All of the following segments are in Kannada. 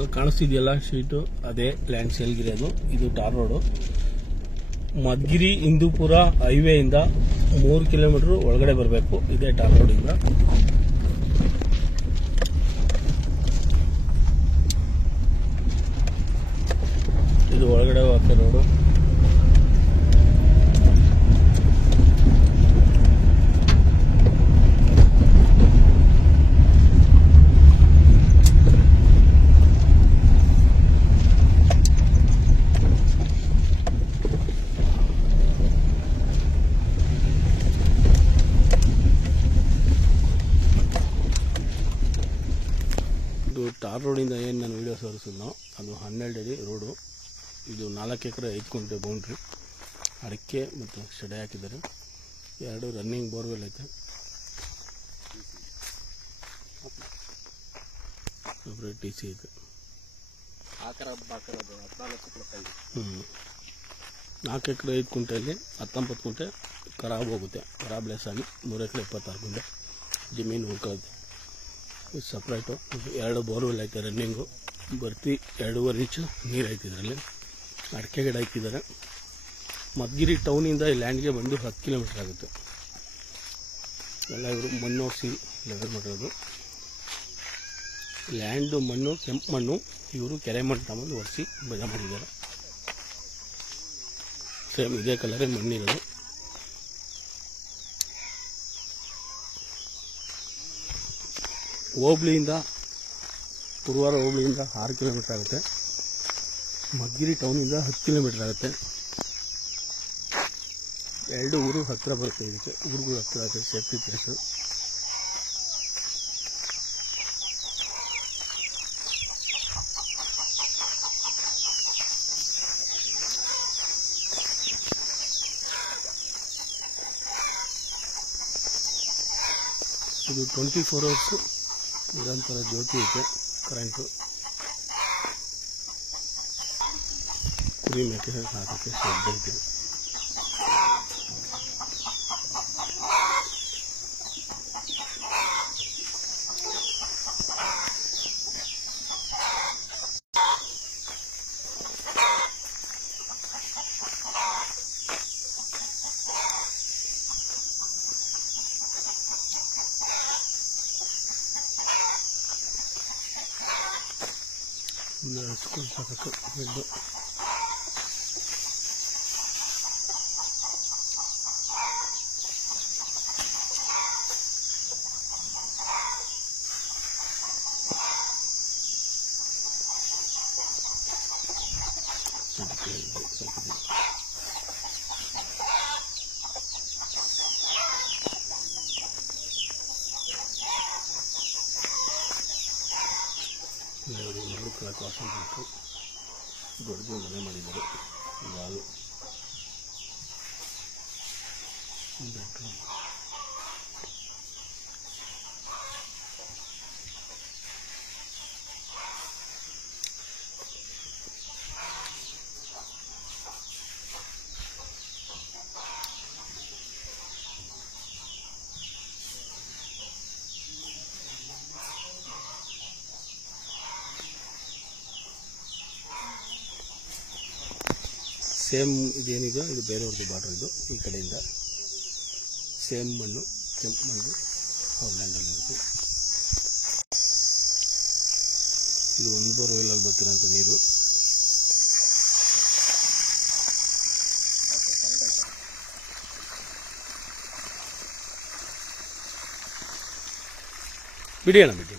ಅಲ್ಲಿ ಕಾಣಿಸ್ತಿದೆಯಲ್ಲ ಶೀಟು, ಅದೇ ಲ್ಯಾಂಡ್ ಸೇಲ್ಗಿರೋದು. ಇದು ಟಾರ್ ರೋಡು. ಮಧುಗಿರಿ ಹಿಂದೂಪುರ ಹೈವೇಯಿಂದ 3 ಕಿಲೋಮೀಟರ್ ಒಳಗಡೆ ಬರಬೇಕು. ಇದೇ ಟಾರ್ ರೋಡಿಂದ. ಇದು ಒಳಗಡೆ ಹೋಗ್ತಾ ರೋಡು. ಟಾರ್ ರೋಡಿಂದ ಏನು ನಾನು ವೀಡಿಯೋ ತೋರಿಸಿದ್ನೋ ಅದು 12 ಅಡಿ ರೋಡು. ಇದು 4 ಎಕರೆ 5 ಗುಂಟೆ ಬೌಂಡ್ರಿ. ಅಡಿಕೆ ಮತ್ತು ಶೆಡೆ ಹಾಕಿದ್ದಾರೆ. 2 ರನ್ನಿಂಗ್ ಬೋರ್ವೆಲ್ ಐತೆ. ಸಪ್ರೇಟ್ ಟಿ ಸಿ ಐತೆ. 4 ಎಕರೆ 5 ಗುಂಟೆಯಲ್ಲಿ 19 ಗುಂಟೆ ಖರಾಬ್ ಹೋಗುತ್ತೆ. ಖರಾಬ್ ಲೆಸ್ ಆಗಿ 3 ಎಕರೆ 26 ಗುಂಟೆ ಜಮೀನು ಉಳ್ಕೊಳ್ಳುತ್ತೆ. ಇದು ಸಪ್ರೇಟು. 2 ಬೋರ್ವೆಲ್ ಐತೆ ರನ್ನಿಂಗು. ಬರ್ತಿ 2.5 ಇಂಚು ನೀರು ಐತೆ ಇದರಲ್ಲಿ. ಅಡಿಕೆ ಗಿಡ ಹಾಕಿದ್ದಾರೆ. ಮಧುಗಿರಿ ಟೌನಿಂದ ಈ ಲ್ಯಾಂಡ್ಗೆ ಬಂದು 10 ಕಿಲೋಮೀಟರ್ ಆಗುತ್ತೆ. ಎಲ್ಲ ಇವರು ಮಣ್ಣು ಹೊಡಿಸಿ ಲೆವೆಲ್ ಮಾಡಿರೋದು. ಲ್ಯಾಂಡು ಮಣ್ಣು ಕೆಂಪು ಮಣ್ಣು, ಇವರು ಕೆರೆ ಮಣ್ಣು ತಗೊಂಡು ಒಡಿಸಿ ಬಜ ಮಾಡಿದ್ದಾರೆ. ಸೇಮ್ ಇದೇ ಕಲರೇ ಮಣ್ಣಿರೋದು. ಹೋಬಳಿಯಿಂದ ಪುರವಾರ ಹೋಬಳಿಯಿಂದ 6 ಕಿಲೋಮೀಟರ್ ಆಗುತ್ತೆ. ಮಧುಗಿರಿ ಟೌನಿಂದ 10 ಕಿಲೋಮೀಟರ್ ಆಗುತ್ತೆ. 2 ಊರು ಹತ್ತಿರ ಬರುತ್ತೆ. ಇದಕ್ಕೆ ಊರುಗಳು ಹತ್ತಿರ ಆಗುತ್ತೆ. Safety place. ಇದು 24 hours ನಿರಂತರ ಜ್ಯೋತಿ ಐತೆ. ಕರೆಂಟು ಕುರಿ ಮೇಕೆ ಹಾಕಕ್ಕೆ ಶೆಡ್ ಐತೆ. School ಸಾಕಕ್ಕೆ bed. ಕ್ಲಾಸ್ ಮಾಡಬೇಕು. ದೊಡ್ಡದು ಮನೆ ಮಾಡಿದ್ದಾರೆ. ಹಾಲು ಬೆಡ್ರೂಮ್. ಸೇಮ್ ಇದೇನಿದೆ ಇದು ಬೇರೆಯವ್ರದ್ದು ಬಾರ್ಡರ್. ಇದು ಈ ಕಡೆಯಿಂದ ಸೇಮ್ ಮಣ್ಣು ಕೆಂಪು ಮಣ್ಣು ಲ್ಯಾಂಡಲ್ಲಿರುತ್ತೆ. ಇದು 1 ಬೋರ್ವೆಲ್ಲಲ್ಲಿ ಬರ್ತಿರೋಂಥ ನೀರು. ಬಿಡಿಯೋಣ ಬಿಡಿ.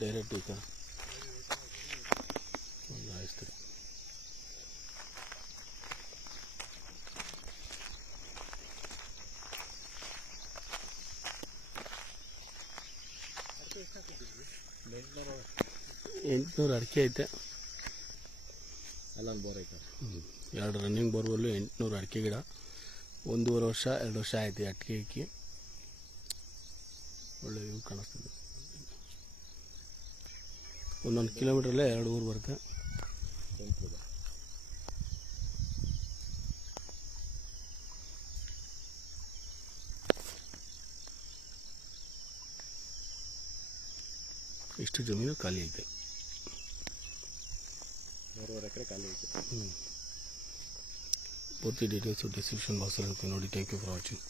ಡೈರೆಕ್ಟ್ ಈಗ ಒಂದು ಆಯಿಸ್ತಾರೆ. $800 ಅಡಿಕೆ ಐತೆ. ಅಲ್ಲೊಂದು ಬೋರ್ ಐತೆ. 2 ರನ್ನಿಂಗ್ ಬೋರ್ವೆಲ್ಲು 800 ಅಡಿಕೆ ಗಿಡ. 1.5 ವರ್ಷ 2 ವರ್ಷ ಆಯ್ತು ಅಡಿಕೆ ಇಕ್ಕಿ. ಒಳ್ಳೆ ವ್ಯೂ ಕಾಣಿಸ್ತದೆ. 1 ಕಿಲೋಮೀಟ್ರಲ್ಲೇ 2 ಊರು ಬರುತ್ತೆ. ಇಷ್ಟು ಜಮೀನು ಖಾಲಿ ಐತೆ. 3.5 ಎಕರೆ ಖಾಲಿ ಐತೆ. ಪೂರ್ತಿ ಡೀಟೇಲ್ಸು ಡಿಸ್ಕ್ರಿಪ್ಷನ್ ಬಾಕ್ಸಲ್ಲಿ ಇರುತ್ತೆ ನೋಡಿ. Thank you for watching.